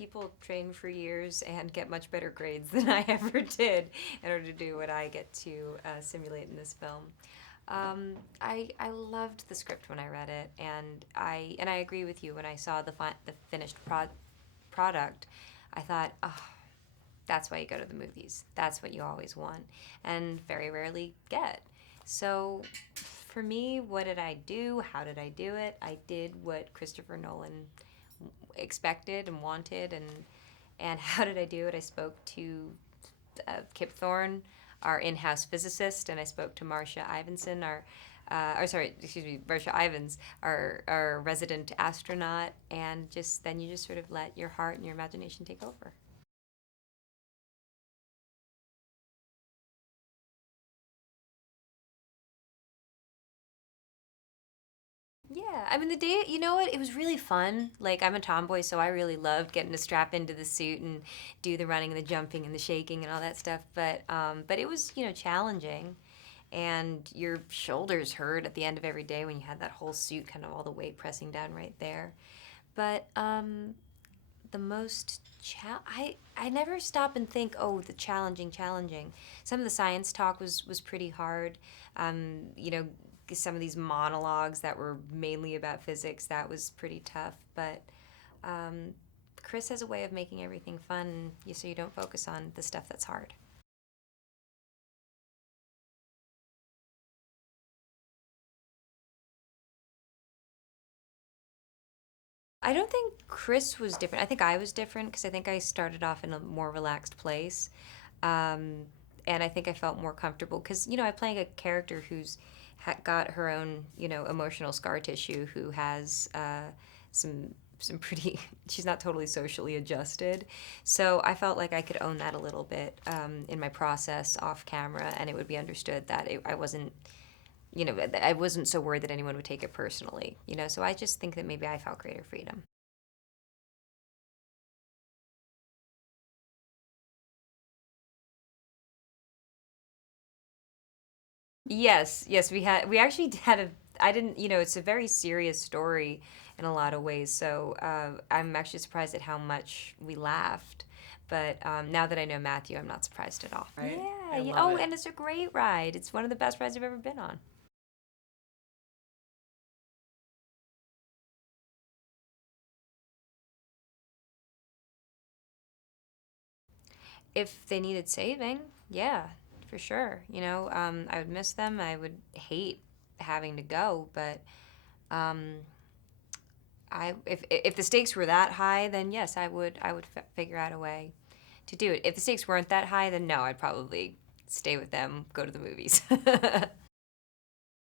people train for years and get much better grades than I ever did in order to do what I get to simulate in this film. I loved the script when I read it, and I agree with you. When I saw the finished product, I thought, oh, that's why you go to the movies. That's what you always want, and very rarely get. So, for me, what did I do? How did I do it? I did what Christopher Nolan expected and wanted, and how did I do it? I spoke to Kip Thorne, our in-house physicist, and I spoke to Marcia Ivanson, Marcia Ivans, our resident astronaut, and just then you just sort of let your heart and your imagination take over. Yeah, I mean the day, you know what? It was really fun. Like I'm a tomboy, so I really loved getting to strap into the suit and do the running and the jumping and the shaking and all that stuff. But it was challenging, and your shoulders hurt at the end of every day when you had that whole suit, kind of all the weight pressing down right there. But the most I never stop and think, oh, the challenging. Some of the science talk was pretty hard. You know, some of these monologues that were mainly about physics, that was pretty tough. But um, Chris has a way of making everything fun, so you don't focus on the stuff that's hard. I don't think Chris was different. I think I was different because I think I started off in a more relaxed place. Um, and I think I felt more comfortable because, I'm playing a character who's got her own, emotional scar tissue, who has some some pretty she's not totally socially adjusted, so I felt like I could own that a little bit in my process off camera, and it would be understood that I wasn't, I wasn't so worried that anyone would take it personally, so I just think that maybe I felt greater freedom. Yes, we actually had a. I didn't, it's a very serious story in a lot of ways. So I'm actually surprised at how much we laughed. But now that I know Matthew, I'm not surprised at all. Right? Yeah, I yeah. love Oh, it. and it's a great ride. It's one of the best rides I've ever been on. If they needed saving, yeah, for sure. I would miss them. I would hate having to go, but um, if the stakes were that high, then yes, I would figure out a way to do it. If the stakes weren't that high, then no, I'd probably stay with them, go to the movies.